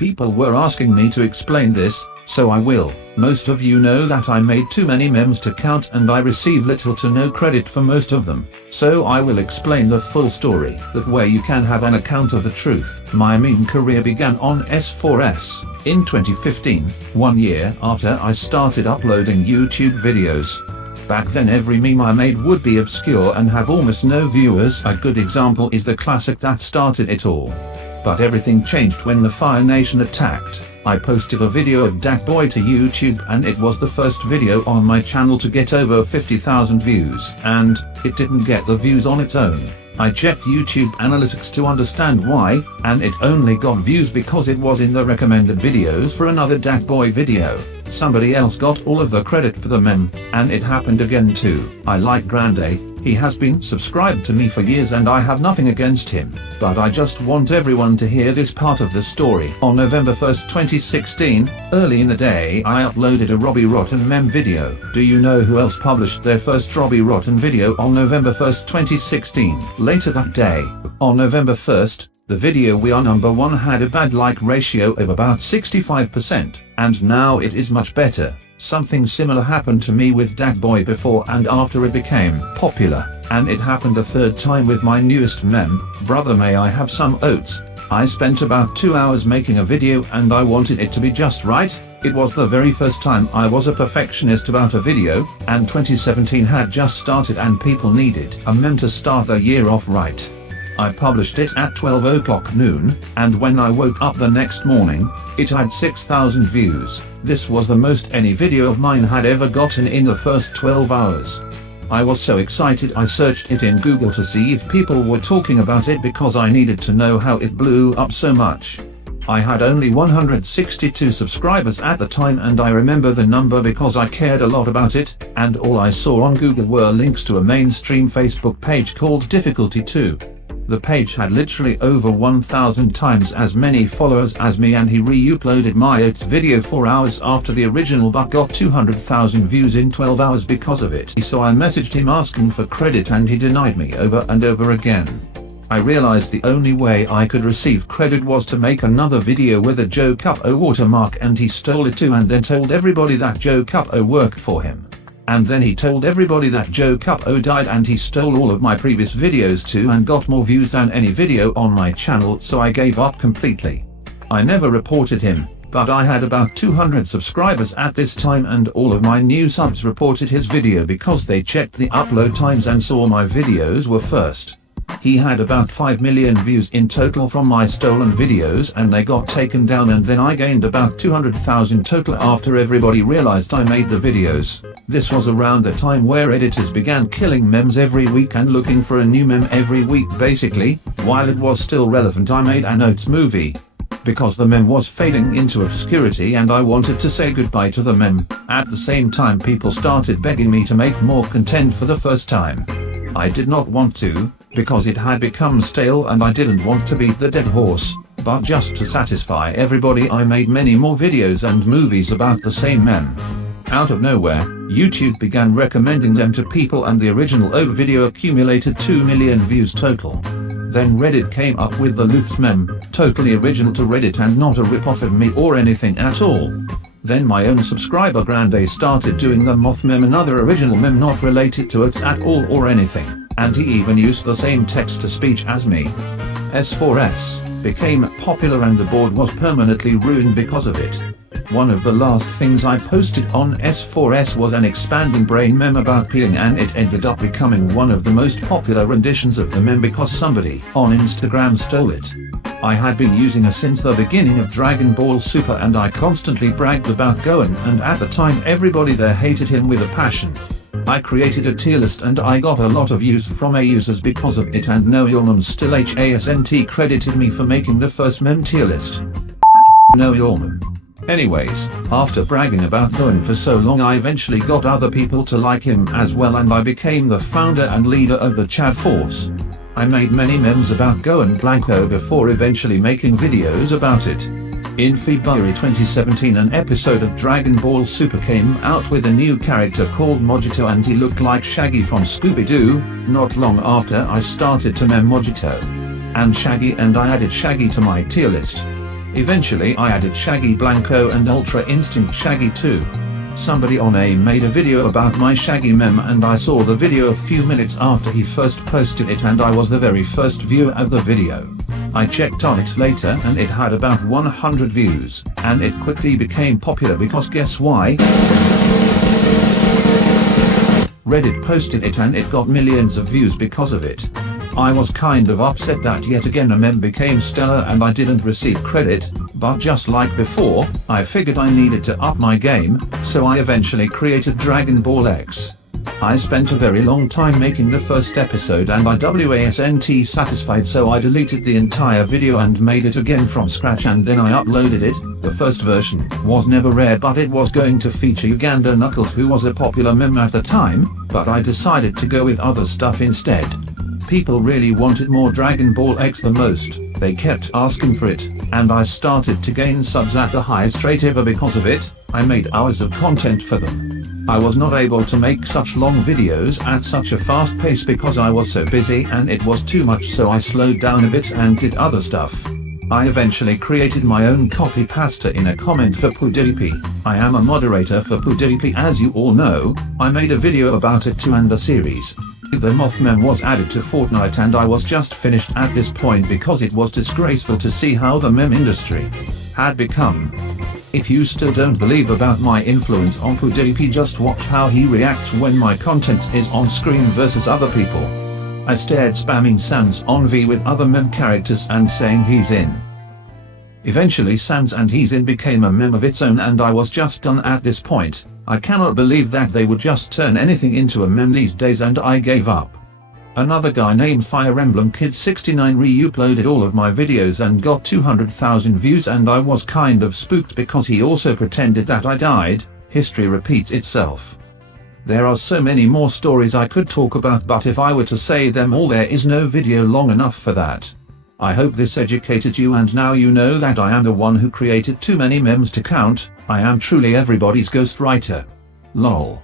People were asking me to explain this, so I will. Most of you know that I made too many memes to count and I receive little to no credit for most of them. So I will explain the full story. That way you can have an account of the truth. My meme career began on S4S in 2015, 1 year after I started uploading YouTube videos. Back then every meme I made would be obscure and have almost no viewers. A good example is the classic that started it all. But everything changed when the Fire Nation attacked. I posted a video of Dat Boy to YouTube and it was the first video on my channel to get over 50,000 views, and it didn't get the views on its own. I checked YouTube analytics to understand why, and it only got views because it was in the recommended videos for another Dat Boy video. Somebody else got all of the credit for the meme, and it happened again too. I like Grande, he has been subscribed to me for years and I have nothing against him, but I just want everyone to hear this part of the story. On November 1st, 2016, early in the day I uploaded a Robbie Rotten meme video. Do you know who else published their first Robbie Rotten video on November 1st, 2016? Later that day, on November 1st, the video We Are Number One had a bad like ratio of about 65%, and now it is much better. Something similar happened to me with Dat Boy before and after it became popular, and it happened a third time with my newest meme, Brother May I Have Some Oats. I spent about 2 hours making a video and I wanted it to be just right. It was the very first time I was a perfectionist about a video, and 2017 had just started and people needed a meme to start the year off right. I published it at 12 o'clock noon, and when I woke up the next morning, it had 6,000 views. This was the most any video of mine had ever gotten in the first 12 hours. I was so excited I searched it in Google to see if people were talking about it because I needed to know how it blew up so much. I had only 162 subscribers at the time, and I remember the number because I cared a lot about it, and all I saw on Google were links to a mainstream Facebook page called Difficulty 2. The page had literally over 1,000 times as many followers as me, and he re-uploaded my oats video 4 hours after the original but got 200,000 views in 12 hours because of it. So I messaged him asking for credit and he denied me over and over again. I realized the only way I could receive credit was to make another video with a Joe Cup-O watermark, and he stole it too and then told everybody that Joe Cup-O worked for him. And then he told everybody that Joe Cup-O died, and he stole all of my previous videos too and got more views than any video on my channel, so I gave up completely. I never reported him, but I had about 200 subscribers at this time, and all of my new subs reported his video because they checked the upload times and saw my videos were first. He had about 5 million views in total from my stolen videos, and they got taken down, and then I gained about 200,000 total after everybody realized I made the videos. This was around the time where editors began killing memes every week and looking for a new meme every week. Basically, while it was still relevant, I made an oats movie. Because the meme was fading into obscurity and I wanted to say goodbye to the meme. At the same time, people started begging me to make more content for the first time. I did not want to, because it had become stale and I didn't want to beat the dead horse, but just to satisfy everybody I made many more videos and movies about the same meme. Out of nowhere, YouTube began recommending them to people, and the original oat video accumulated 2 million views total. Then Reddit came up with the Loops meme, totally original to Reddit and not a rip-off of me or anything at all. Then my own subscriber Grande started doing the Moth meme, another original meme not related to it at all or anything, and he even used the same text-to-speech as me. S4S became popular and the board was permanently ruined because of it. One of the last things I posted on S4S was an expanding brain meme about peeing, and it ended up becoming one of the most popular renditions of the meme because somebody on Instagram stole it. I had been using it since the beginning of Dragon Ball Super, and I constantly bragged about Gohan, and at the time everybody there hated him with a passion. I created a tier list and I got a lot of views from users because of it, and Know Your Mom Still HASNT credited me for making the first meme tier list. Know Your Mom. Anyways, after bragging about Gohan for so long, I eventually got other people to like him as well, and I became the founder and leader of the Chad Force. I made many memes about Gohan Blanco before eventually making videos about it. In February 2017, an episode of Dragon Ball Super came out with a new character called Mojito, and he looked like Shaggy from Scooby-Doo. Not long after, I started to meme Mojito and Shaggy, and I added Shaggy to my tier list. Eventually I added Shaggy Blanco and Ultra Instinct Shaggy too. Somebody on AIM made a video about my Shaggy meme and I saw the video a few minutes after he first posted it and I was the very first viewer of the video. I checked on it later and it had about 100 views, and it quickly became popular because guess why? Reddit posted it and it got millions of views because of it. I was kind of upset that yet again a meme became stellar and I didn't receive credit, but just like before, I figured I needed to up my game, so I eventually created Dragon Ball X. I spent a very long time making the first episode and I wasn't satisfied, so I deleted the entire video and made it again from scratch and then I uploaded it. The first version was never aired but it was going to feature Uganda Knuckles, who was a popular meme at the time, but I decided to go with other stuff instead. People really wanted more Dragon Ball X the most, they kept asking for it, and I started to gain subs at the highest rate ever because of it. I made hours of content for them. I was not able to make such long videos at such a fast pace because I was so busy and it was too much, so I slowed down a bit and did other stuff. I eventually created my own copy pasta in a comment for PewDiePie. I am a moderator for PewDiePie, as you all know. I made a video about it too and a series. The moth meme was added to Fortnite and I was just finished at this point because it was disgraceful to see how the meme industry had become. If you still don't believe about my influence on PewDiePie, just watch how he reacts when my content is on screen versus other people. I started spamming Sans on V with other meme characters and saying he's in. Eventually Sans and he's in became a meme of its own and I was just done at this point. I cannot believe that they would just turn anything into a meme these days and I gave up. Another guy named Fire Emblem Kid 69 re-uploaded all of my videos and got 200,000 views and I was kind of spooked because he also pretended that I died. History repeats itself. There are so many more stories I could talk about, but if I were to say them all there is no video long enough for that. I hope this educated you and now you know that I am the one who created too many memes to count. I am truly everybody's ghostwriter. LOL.